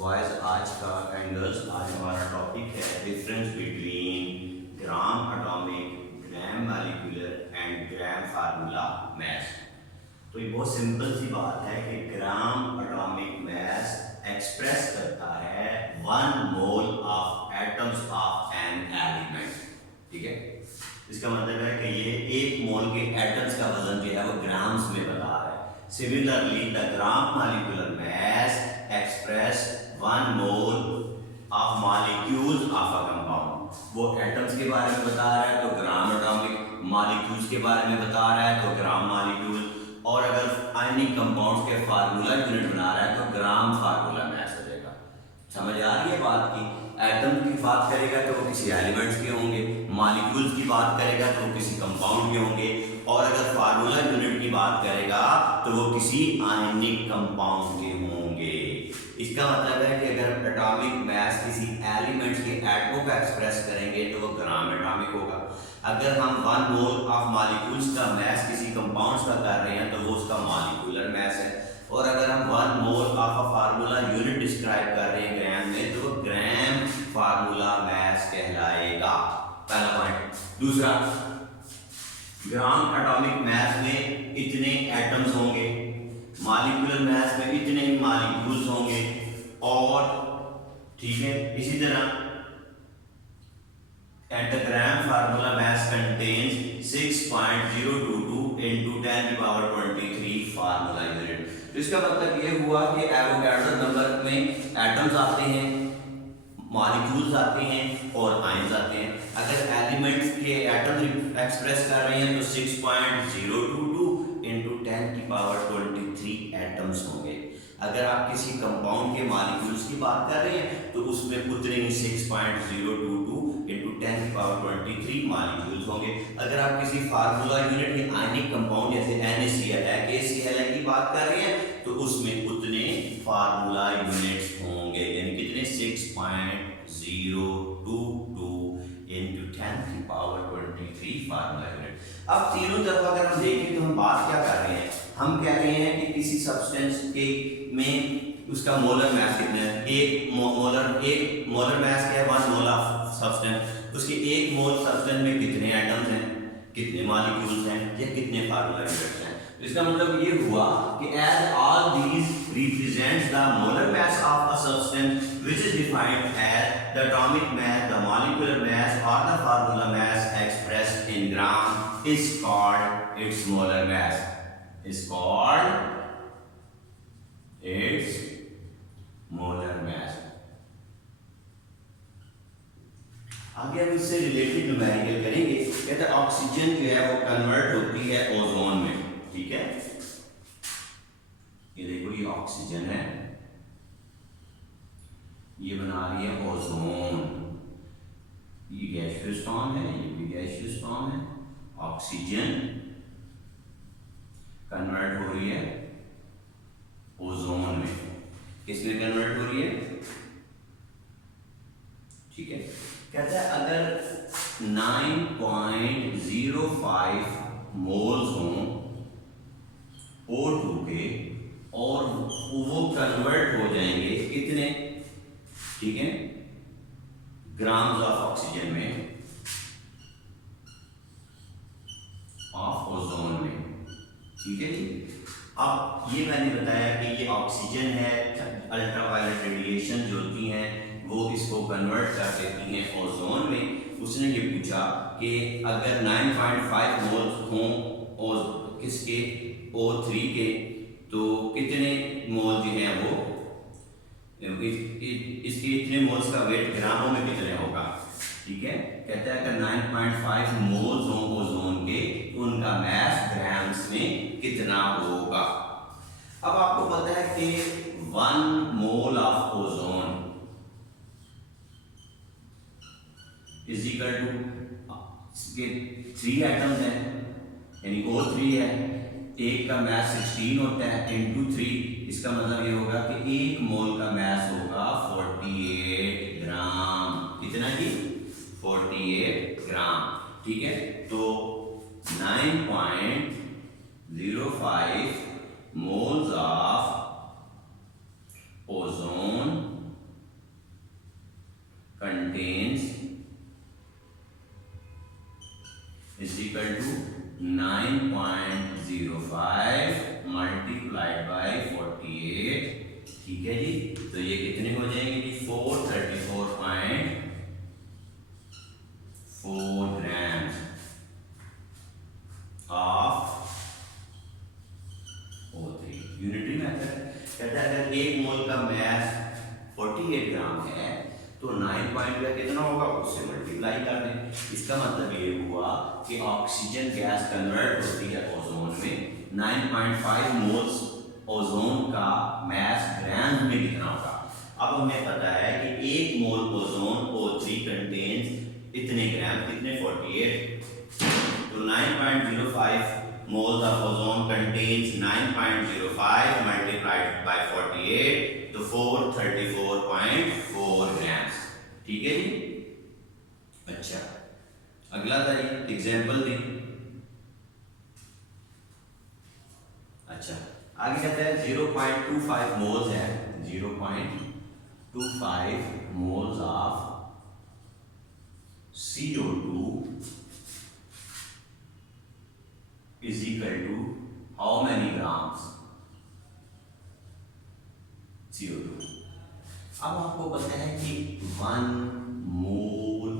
Boys आज का and girls आज हमारा टॉपिक है difference between gram atomic, gram molecular and gram formula mass. तो ये बहुत सिंपल सी बात है कि ग्राम एटॉमिक मास एक्सप्रेस करता है 1 mole of atoms of an element. ठीक है, इसका मतलब है कि ये 1 मोल के एटम्स का वजन जो है वो ग्राम्स में बता रहा है। Similarly, the gram molecular mass express 1 mole of molecules of a compound। वो एटम्स के बारे में बता रहा है तो ग्राम एटॉमिक, मॉलिक्यूल्स के बारे में बता रहा है तो ग्राम मॉलिक्यूल, और अगर आयनिक कंपाउंड्स के फार्मूला यूनिट बना रहा है तो ग्राम फार्मूला मास हो जाएगा। समझ आ रही है बात की? एटम की बात करेगा तो वो किसी एलिमेंट्स के होंगे, मॉलिक्यूल्स की बात करेगा तो वो किसी कंपाउंड के होंगे, और अगर फार्मूला यूनिट की बात करेगा तो वो किसी आयनिक कंपाउंड के होंगे। इसका मतलब है कि अगर एटॉमिक मास किसी एलिमेंट्स के एटमों का एक्सप्रेस करेंगे तो वो ग्राम एटॉमिक होगा। अगर हम 1 मोल ऑफ मॉलिक्यूल्स का मास किसी कंपाउंड्स का कर रहे हैं तो वो उसका मॉलिक्यूलर मास है, और अगर हम 1 mole of a formula unit describe कर रहे हैं ग्राम में तो वो ग्राम फार्मूला मास कहलाएगा। पहला पॉइंट। दूसरा, ग्राम एटॉमिक मास में इतने एटम्स होंगे, मॉलिक्यूलर मास में इतने ही मॉलिक्यूल्स होंगे, और ठीक है इसी तरह at the gram formula mass contains 6.022 into 10⁻23 formula unit. तो इसका मतलब ये हुआ कि एवोगाड्रो नंबर में एटम्स आते हैं, मॉलिक्यूल्स आते हैं और आयंस आते हैं। अगर एलिमेंट्स के एटम्स एक्सप्रेस कर रहे हैं तो 6.022 into 10⁻23 एटम्स होंगे। अगर आप किसी कंपाउंड के मॉलिक्यूल्स की बात कर रहे हैं तो उसमें उतने ही 6.022 into 10⁻23 मॉलिक्यूल्स होंगे। अगर आप किसी फार्मूला यूनिट के आयनिक कंपाउंड जैसे NaCl है, KCl की बात कर रहे हैं तो उसमें उतने फार्मूला यूनिट्स होंगे, यानी कितने 6.022 into 10⁻23 फार्मूला यूनिट। अब तीनों तरफ अगर हम देखें तो हम बात क्या कर रहे हैं? हम कह रहे हैं कि किसी सब्सटेंस के में उसका मोलर मास कितना है? एक मोलर मास क्या है? 1 मोल ऑफ सब्सटेंस। उसके 1 मोल सब्सटेंस में कितने एटम्स हैं, कितने मॉलिक्यूल्स हैं, या कितने फार्मूला यूनिट्स हैं? तो इसका मतलब ये हुआ कि as all these represents the molar mass of a substance which is defined as the atomic mass, the molecular mass और the formula mass expressed in gram is called its molar mass, is called its molar mass। आगे हम इससे related numerical करेंगे। कहते हैं oxygen जो है वो कन्वर्ट होती है ओजोन में। ठीक है, ये देखो ये ऑक्सीजन है, ये बना रही है ओजोन, ये गैसियस फॉर्म है, ये भी गैसियस फॉर्म है। ऑक्सीजन कन्वर्ट हो रही है ओजोन में। किसमें कन्वर्ट हो रही है? ठीक है, कहता है अगर 9.05 मोल्स हों O2 के और वो कन्वर्ट हो जाएंगे कितने? ठीक है, ग्राम्स ऑफ ऑक्सीजन में, ऑफ ओजोन में। ठीक है जी। अब ये मैंने बताया कि ये ऑक्सीजन है, अल्ट्रावायलेट रेडिएशन जो होती हैं वो इसको कन्वर्ट कर देती हैं ओजोन में। उसने ये पूछा कि अगर 9.5 मोल्स हों और किसके O3 के तो कितने मोल जो हैं वो इसके इतने मोल्स का वेट ग्रामों में कितने होगा? ठीक है, कहता है अगर 9.5 मोल्स हों ओजोन के तो उनका मास ग्राम्स में कितना होगा। अब आपको पता है कि 1 mole of ozone is equal to 3 atoms हैं, यानी O3 है, एक का मास 16 होता है इंटू 3। इसका मतलब ये होगा कि 1 मोल का मास होगा 48 ग्राम। कितना जी? 48 ग्राम। ठीक है, तो 9.05 moles of ozone ठीक है जी। तो ये कितने हो जाएंगे जी? 434.4 grams of O3। Unitary method कहता है अगर एक मोल का मैस 48 ग्राम है तो 9 पॉइंट का कितना होगा उससे मल्टीप्लाई कर दें। इसका मतलब ये हुआ कि ऑक्सीजन गैस कन्वर्ट होती है ओजोन में। 9.5 मोल्स ओजोन का मैस ग्राम में कितना होगा। अब हमें पता है कि एक मोल ओजोन O3 कंटेन्स इतने ग्राम, कितने 48। तो 9.05 moles of ozone contains 9.05 multiplied by 48 तो 434.4 grams। ठीक है जी। अच्छा अगला था ये एग्जाम्पल दी। अच्छा आगे कहता है 0.25 मोल्स है, 0.25 moles of CO2 is equal to how many grams CO2। अब आपको पता है कि 1 mole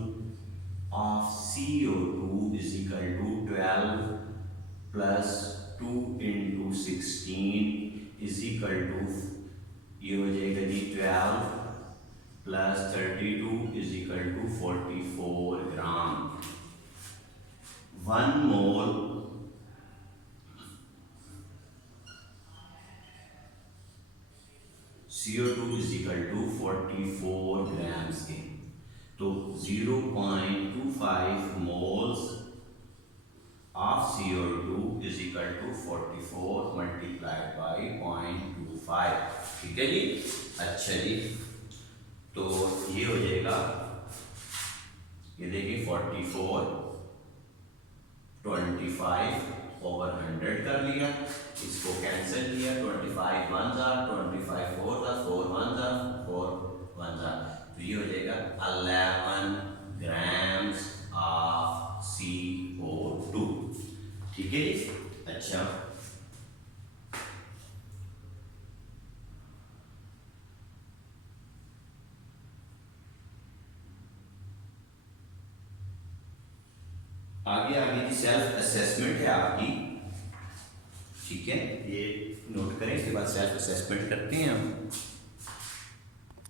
of CO2 is equal to 12 plus 2 into 16 is equal to ये हो जाएगा जी 12 plus 32 is equal to 44 gram. 1 mole CO2 is equal to 44 grams के। तो 0.25 moles of CO2 is equal to 44 multiplied by 0.25। ठीक है जी। अच्छा जी तो ये हो जाएगा, ये देखिए 44 25 ओवर 100 कर लिया, इसको कैंसिल किया, 25 1 जार 25 4 जार 4 1 जार 4 1 जार, तो ये हो जाएगा 11 ग्राम्स ऑफ CO2। ठीक है जी। अच्छा आगे आगे की सेल्फ असेसमेंट है आपकी। ठीक है ये नोट करें, इसके बाद सेल्फ असेसमेंट करते हैं हम।